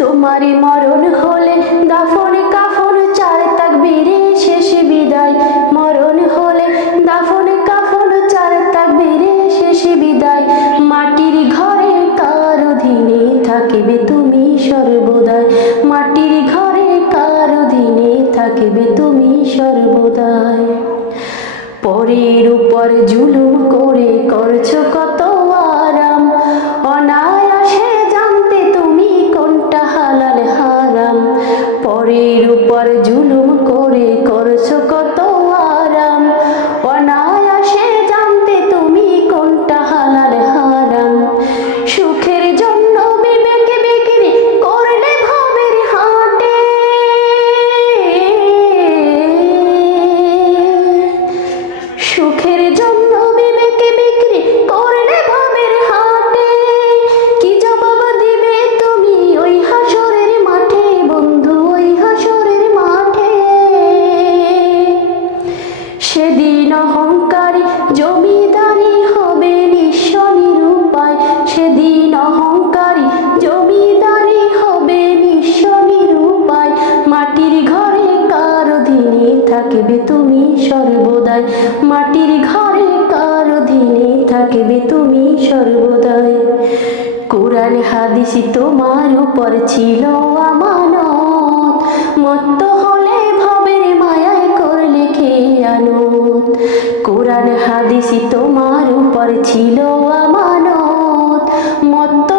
তোমারই মরণ হলে দাফন কাফন চার তাকবীরে শেষ বিদায়। মরণ হলে দাফন কাফন চার তাকবীরে শেষ বিদায়। মাটির ঘরে কার অধীনে থাকিবে তুমি সর্বদাই। মাটির ঘরে কার অধীনে থাকিবে তুমি সর্বদাই। পরের উপর জুলুম করে করছো কত আরাম, অনায়াসে জানতে তুমি কোনটা হালাল হারাম। পরের উপর জুলুম করে করছো কত আরাম, অনায়াসে জানতে তুমি কোনটা হালাল হারাম। সুখের জন্য বিবেকে বিক্রি করলে ভবের হাটে, সুখের জন্য বিবেকে বিক্রি করলে ভবের হাটে। কি জবাব দিবে তুমি ওই হাসরের মাঠে বন্ধু, ওই হাসরের মাঠে। সেদিন অহংকারী জমিদারি হবে নিঃস্ব নিরুপায়। সেদিন অহংকারী জমিদারি হবে নিঃস্ব নিরুপায়। মাটির ঘরে কার অধীনে থাকিবে তুমি সর্বদাই। মাটির ঘরে কার অধীনে থাকিবে তুমি সর্বদাই। কোরআন হাদিস তোমার উপর ছিল আমানত, মত্ত হলে ভবের মায়ায় করলে খেয়ানত। কোরআন হাদিস তোমার উপর ছিল আমানত, মত্ত